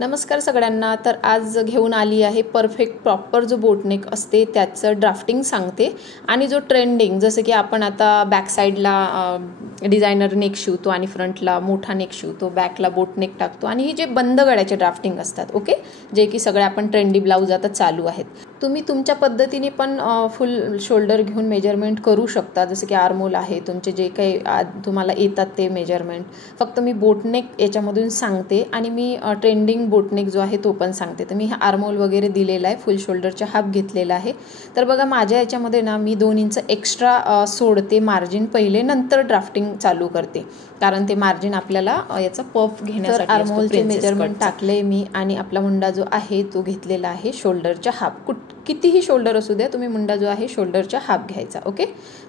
नमस्कार सगळ्यांना. तर आज घेऊन आली आहे परफेक्ट प्रॉपर जो बोटनेक असते त्याचं ड्राफ्टिंग सांगते. आणि जो ट्रेंडिंग जसं की आपण आता बॅक साईडला डिझायनर नेक शिवतो आणि फ्रंटला मोठा नेक शिवतो, बॅकला बोटनेक टाकतो आणि ही जे बंद गळ्याचे ड्राफ्टिंग असतात ओके, जे की सगळे आपण ट्रेंडी ब्लाऊज आता चालू आहेत. तुम्ही तुमच्या पद्धतीने पण फुल शोल्डर घेऊन मेजरमेंट करू शकता. जसं की आर्मोल आहे, तुमचे जे काही तुम्हाला येतात ते मेजरमेंट. फक्त मी बोटनेक याच्यामधून सांगते आणि मी ट्रेंडिंग बोटनेक जो आहे तो पण सांगते. तर मी हा आर्मोल वगैरे दिलेला आहे, फुल शोल्डरचा हाफ घेतलेला आहे. तर बघा माझ्या याच्यामध्ये ना मी 2 इंच एक्स्ट्रा सोडते मार्जिन पहिले, नंतर ड्राफ्टिंग चालू करते, कारण ते मार्जिन आपल्याला याचा पफ घेण्यासाठी. आर्मोलचे मेजरमेंट टाकले मी आणि आपला मुंडा जो आहे तो घेतलेला आहे शोल्डरच्या हाफ. कितीही शोल्डर असू द्या, तुम्ही मुंडा जो आहे शोल्डरच्या हाफ घ्यायचा ओके.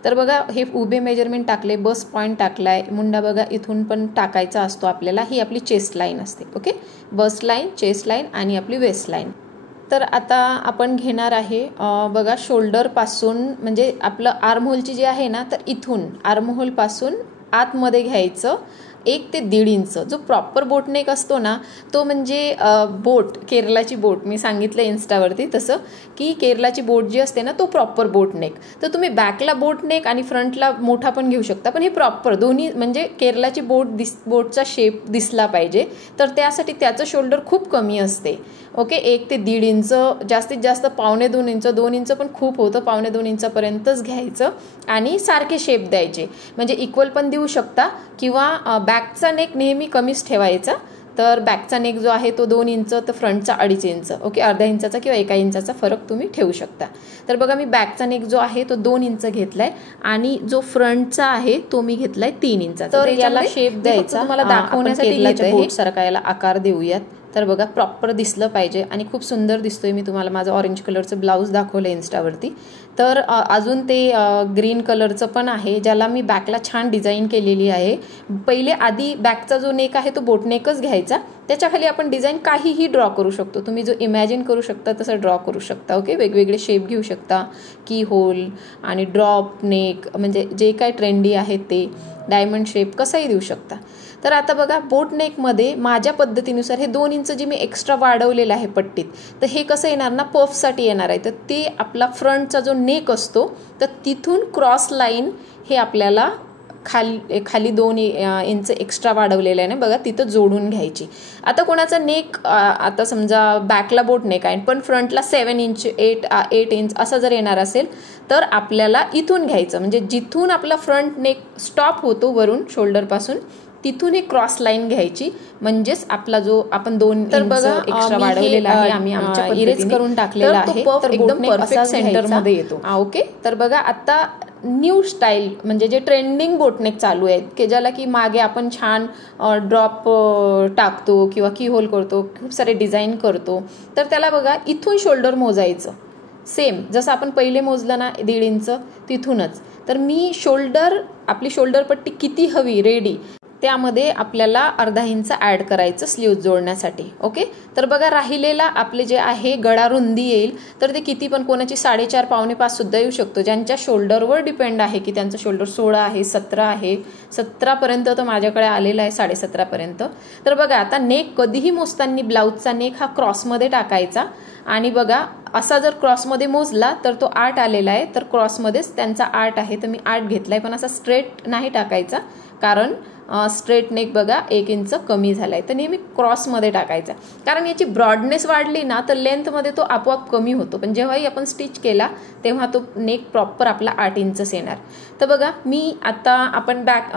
तर बघा हे उभे मेजरमेंट टाकले, बस पॉईंट टाकलाय, मुंडा बघा इथून पण टाकायचा असतो आपल्याला. ही आपली चेस्ट लाईन असते ओके, बस लाईन, चेस्ट लाईन आणि आपली वेस्ट लाईन. तर आता आपण घेणार आहे बघा शोल्डरपासून, म्हणजे आपलं आर्महोलची जी आहे ना, तर इथून आर्महोलपासून आतमध्ये घ्यायचं 1 ते 1.5 इंच. जो प्रॉपर बोटनेक असतो ना तो म्हणजे बोट, केरलाची बोट, मी सांगितलं इन्स्टावरती तसं की केरलाची बोट जी असते ना तो प्रॉपर बोटनेक. तर तुम्ही बॅकला बोटनेक आणि फ्रंटला मोठा पण घेऊ शकता, पण हे प्रॉपर दोन्ही म्हणजे केरलाची बोटचा शेप दिसला पाहिजे. तर त्यासाठी त्याचं शोल्डर खूप कमी असते ओके, 1 ते 1.5 इंच, जास्तीत जास्त 1.25 इंच, 2 इंच पण खूप होतं, 1.25 इंचापर्यंतच घ्यायचं आणि सारखे शेप द्यायचे. म्हणजे इक्वल पण देऊ शकता किंवा बॅकचा नेक नेहमी कमीच ठेवायचा. तर बॅकचा नेक जो आहे तो 2 इंच, तर फ्रंटचा 2.5 इंच ओके, अर्ध्या इंचाचा किंवा 1 इंचाचा फरक तुम्ही ठेवू शकता. तर बघा मी बॅकचा नेक जो आहे तो 2 इंच घेतलाय आणि जो फ्रंटचा आहे तो मी घेतलाय 3 इंचाचा. तर याला शेप द्यायचा, तुम्हाला दाखवण्यासाठी बोट सारखा याला आकार देऊयात. तर बघा प्रॉपर दिसलं पाहिजे आणि खूप सुंदर दिसतोय. मी तुम्हाला माझं ऑरेंज कलरचं ब्लाऊज दाखवलं इन्स्टावरती. तर अजून ते ग्रीन कलरचं पण आहे, ज्याला मी बॅकला छान डिझाईन केलेली आहे. पहिले आधी बॅकचा जो नेक आहे तो बोटनेकच घ्यायचा, त्याच्या खाली आपण डिझाईन काहीही ड्रॉ करू शकतो. तुम्ही जो इमॅजिन करू शकता तसं ड्रॉ करू शकता ओके. वेगवेगळे शेप घेऊ शकता, की होल आणि ड्रॉप नेक, म्हणजे जे काय ट्रेंडी आहे ते डायमंड शेप कसाही देऊ शकता. तर आता बघा बोट नेकमध्ये माझ्या पद्धतीनुसार हे 2 इंच जे मी एक्स्ट्रा वाढवलेलं आहे पट्टीत, तर हे कसं येणार ना पफसाठी येणार आहे. तर ते आपला फ्रंटचा जो नेक असतो तर तिथून क्रॉस लाईन हे आपल्याला खाली 2 इंच एक्स्ट्रा वाढवलेलं आहे ना बघा, तिथं जोडून घ्यायची. आता कोणाचा नेक आता समजा बॅकला बोट नेक आहे पण फ्रंटला 7 इंच 8 इंच असा जर येणार असेल तर आपल्याला इथून घ्यायचं, म्हणजे जिथून आपला फ्रंट नेक स्टॉप होतो वरून शोल्डरपासून तिथून एक क्रॉस लाईन घ्यायची, म्हणजेच आपला जो आपण 2 इंच एक्स्ट्रा वाढवलेला आहे आम्ही आमच्या इरेज करून टाकलेला आहे, तर एकदम परफेक्ट सेंटरमध्ये येतो ओके. तर बघा आता न्यू स्टाईल म्हणजे जे ट्रेंडिंग बोटनेक चालू आहेत की ज्याला की मागे आपण छान ड्रॉप टाकतो किंवा की होल करतो, खूप सारे डिझाईन करतो. तर त्याला बघा इथून शोल्डर मोजायचं, सेम जसं आपण पहिले मोजलं ना 1.5 इंच तिथूनच. तर मी आपली शोल्डर पट्टी किती हवी रेडी, त्यामध्ये आपल्याला अर्धा इंच ॲड करायचं स्लीव्ह जोडण्यासाठी ओके. तर बघा राहिलेला आपले जे आहे गळा रुंदी येईल, तर ते किती पण कोणाची 4.5 पावणे 5 सुद्धा येऊ शकतो, ज्यांच्या शोल्डरवर डिपेंड आहे की त्यांचं शोल्डर 16 आहे 17 आहे, 17पर्यंत तर माझ्याकडे आलेला आहे 17.5पर्यंत. तर बघा आता नेक कधीही मोजताना ब्लाऊजचा नेक हा क्रॉसमध्ये टाकायचा आणि बघा असा जर क्रॉसमध्ये मोजला तर तो 8 आलेला आहे, तर क्रॉसमध्येच त्यांचा 8 आहे, तर मी 8 घेतलाय. पण असा स्ट्रेट नाही टाकायचा, कारण स्ट्रेट नेक बघा 1 इंच कमी झालाय, तर नेहमी क्रॉसमध्ये टाकायचा. कारण याची ब्रॉडनेस वाढली ना तर लेंथमध्ये तो आपोआप कमी होतो, पण जेव्हाही आपण स्टिच केला तेव्हा तो नेक प्रॉपर आपला 8 इंचच येणार. तर बघा मी आता आपण बॅक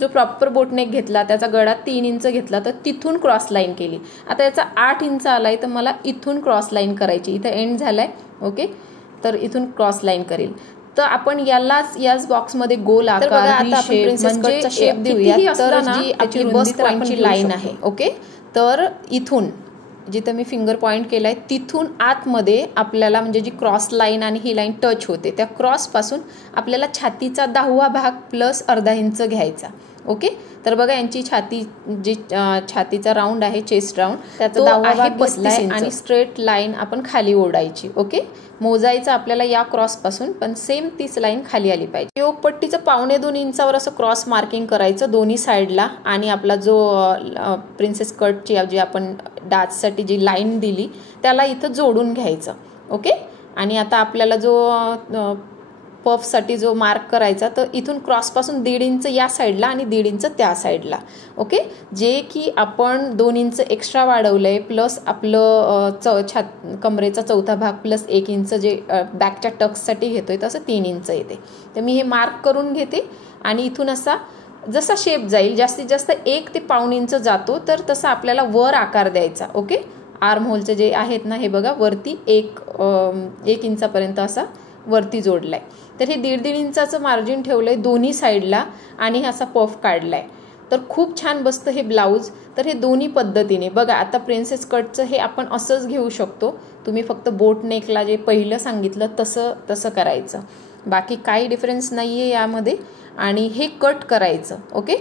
जो प्रॉपर बोट नेक घेतला त्याचा गळा 3 इंच घेतला, तर तिथून क्रॉस लाईन केली. आता याचा 8 इंच आलाय, तर मला इथून क्रॉस लाईन करायची, इथं एंड झालाय ओके. तर इथून क्रॉस लाईन करेल. तर आपण याच बॉक्समध्ये गोल आकार शेप देऊया. तर जी आपली बस पॉईंटची लाईन आहे ओके, तर इथून जिथं मी फिंगर पॉईंट केलाय तिथून आतमध्ये आपल्याला म्हणजे जी क्रॉस लाईन आणि ही लाईन टच होते त्या क्रॉस पासून आपल्याला छातीचा 10वा भाग प्लस अर्धा इंच घ्यायचा ओके. तर बघा यांची छाती जी छातीचा राऊंड आहे, चेस्ट राऊंड, त्याचा 10वा भाग बसलाय आणि स्ट्रेट लाईन आपण खाली ओढायची. ओके. मोजायचं आपल्याला या क्रॉस पासून, पण सेम तीच लाईन खाली आली पाहिजे. योगपट्टीचं 2.25 इंचावर असं क्रॉस मार्किंग करायचं दोन्ही साईडला. आणि आपला जो प्रिन्सेस कटची जी आपण डाचसाठी जी लाईन दिली त्याला इथं जोडून घ्यायचं. ओके. आणि आता आपल्याला जो पफसाठी जो मार्क करायचा, तर इथून क्रॉसपासून 1.5 इंच या साईडला आणि 1.5 इंच त्या साईडला. ओके. जे की आपण 2 इंच एक्स्ट्रा वाढवलंय, प्लस आपलं कमरेचा चौथा भाग प्लस 1 इंच जे बॅकच्या टक्ससाठी घेतोय तसं 3 इंच येते. तर मी हे मार्क करून घेते आणि इथून असा जसा शेप जाईल, जास्तीत जास्त 1 ते 1.5 इंच जातो, तर तसा आपल्याला वर आकार द्यायचा. ओके. आर्म होलचे जे आहेत ना, हे बघा वरती 1 इंचापर्यंत असा वरती जोडलाय. तर हे 1.5 इंचाचं मार्जिन ठेवलंय दोन्ही साईडला आणि असा पफ काढलाय. तर खूप छान बसतं हे ब्लाऊज. तर हे दोन्ही पद्धतीने बघा. आता प्रिन्सेस कटचं हे आपण असंच घेऊ शकतो. तुम्ही फक्त बोट नेकला जे पहिलं सांगितलं तसं करायचं, बाकी काही डिफरन्स नाही आहे यामध्ये. आणि हे कट करायचं. ओके.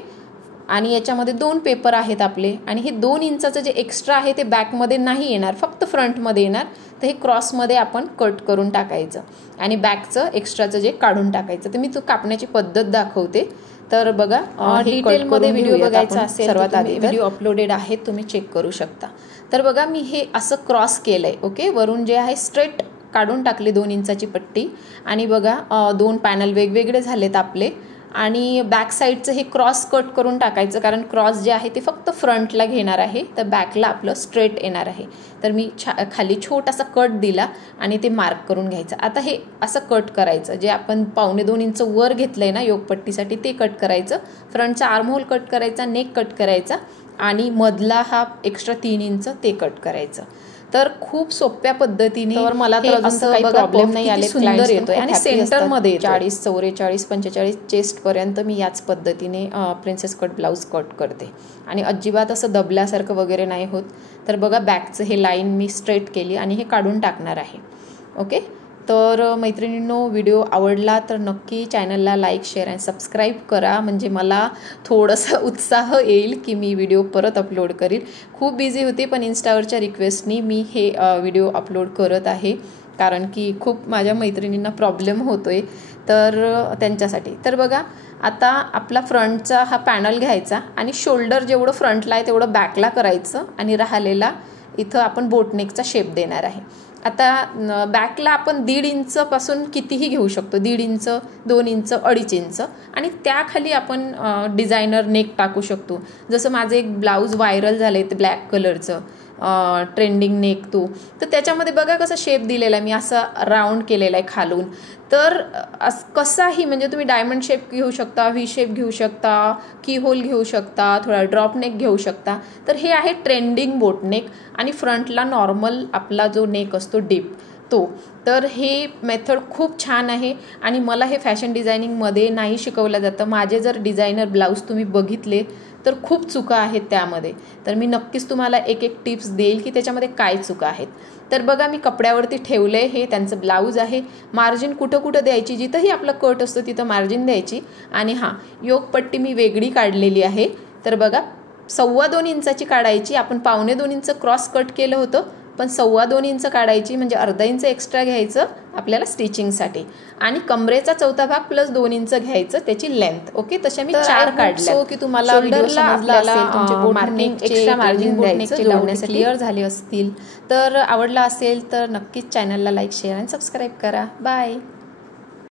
आणि याच्यामध्ये 2 पेपर आहेत आपले, आणि हे 2 इंचाचं जे एक्स्ट्रा आहे ते बॅकमध्ये नाही येणार, फक्त फ्रंटमध्ये येणार. तर हे क्रॉसमध्ये आपण कट करून टाकायचं आणि बॅकचं एक्स्ट्राचं जे काढून टाकायचं. तर मी तो कापण्याची पद्धत दाखवते. तर बघा, डिटेलमध्ये व्हिडिओ बघायचा असेल सर्वात आधी व्हिडिओ अपलोडेड आहे, तुम्ही चेक करू शकता. तर बघा, मी हे असं क्रॉस केलंय. ओके. वरून जे आहे स्ट्रेट काढून टाकले 2 इंचाची पट्टी. आणि बघा 2 पॅनल वेगवेगळे झालेत आपले. आणि बॅक साईडचं हे क्रॉस कट करून टाकायचं, कारण क्रॉस जे आहे ते फक्त फ्रंटला घेणार आहे, तर बॅकला आपलं स्ट्रेट येणार आहे. तर मी खाली छोटासा कट दिला आणि ते मार्क करून घ्यायचं. आता हे असं कट करायचं, जे आपण 1.25 इंच वर घेतलंय ना योगपट्टीसाठी ते कट करायचं. फ्रंटचा आर्महोल कट करायचा, नेक कट करायचा आणि मधला हा एक्स्ट्रा 3 इंच ते कट करायचं. तर खूप सोप्या पद्धतीने, तर मला तर असं काही प्रॉब्लेम नाही आले, सुंदर येतोय. आणि सेंटरमध्ये 40, 44, 45 चेस्ट पर्यंत मी याच पद्धतीने प्रिन्सेस कट ब्लाऊज कट करते आणि अजिबात असं दबल्यासारखं वगैरे नाही होत. तर बघा, बॅकचं हे लाईन मी स्ट्रेट केली आणि हे काढून टाकणार आहे. ओके. तर मैत्रिणींनो, व्हिडिओ आवडला तर नक्की चॅनलला लाईक, शेअर आणि सबस्क्राईब करा, म्हणजे मला थोडंसं उत्साह येईल की मी व्हिडिओ परत अपलोड करील. खूप बिझी होते, पण इन्स्टावरच्या रिक्वेस्टनी मी हे व्हिडिओ अपलोड करत आहे, कारण की खूप माझ्या मैत्रिणींना प्रॉब्लेम होतोय, तर त्यांच्यासाठी. तर बघा, आता आपला फ्रंटचा हा पॅनल घ्यायचा आणि शोल्डर जेवढं फ्रंटला आहे तेवढं बॅकला करायचं आणि राहिलेला इथं आपण बोटनेकचा शेप देणार आहे. आता बॅकला आपण 1.5 इंचपासून कितीही घेऊ शकतो, 1.5 इंच, 2 इंच, 2.5 इंच. आणि त्याखाली आपण डिझायनर नेक टाकू शकतो. जसं माझं एक ब्लाऊज व्हायरल झालं आहे ते ब्लॅक कलरचं, ट्रेंडिंग नेक तो, तर त्याच्यामध्ये बघा कसा शेप दिलेला आहे, मी असा राऊंड केलेला आहे खालून. तर कसाही, म्हणजे तुम्ही डायमंड शेप घेऊ शकता, व्ही शेप घेऊ शकता, की होल घेऊ शकता, थोडा ड्रॉप नेक घेऊ शकता. तर हे आहे ट्रेंडिंग बोट नेक आणि फ्रंटला नॉर्मल आपला जो नेक असतो डीप तो. तर हे मेथड खूप छान आहे आणि मला हे फॅशन डिझायनिंगमध्ये नाही शिकवलं जातं. माझे जर डिझायनर ब्लाऊज तुम्ही बघितले तर खूप चुका आहेत त्यामध्ये. तर मी नक्कीच तुम्हाला एक टिप्स देईल की त्याच्यामध्ये काय चुका आहेत. तर बघा, मी कपड्यावरती ठेवलंय, हे त्यांचं ब्लाऊज आहे. मार्जिन कुठं कुठं द्यायची, जिथंही आपलं कट असतो तिथं मार्जिन द्यायची. आणि हां, योगपट्टी मी वेगळी काढलेली आहे. तर बघा, 2.25 इंचाची काढायची. आपण 2.25 इंच क्रॉस कट केलं होतं, पण 2.25 इंच काढायची, म्हणजे अर्धा इंच एक्स्ट्रा घ्यायचं आपल्याला स्टिचिंगसाठी. आणि कमरेचा चौथा भाग प्लस 2 इंच घ्यायचं त्याची लेंथ. ओके. तशा मी 4 काढल्या. सो की तुम्हाला शोल्डरला मार्किंग एक्स्ट्रा मार्जिन द्यायचं, लावण्यासाठी क्लिअर झाले असतील. तर आवडला असेल तर नक्कीच चॅनलला लाईक, शेअर आणि सबस्क्राईब करा. बाय.